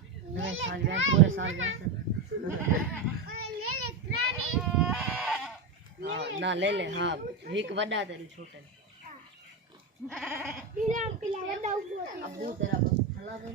पूरे साल ना ले ले। हाँ एक बड़ा तेरे छोटे अब तेरा हला दे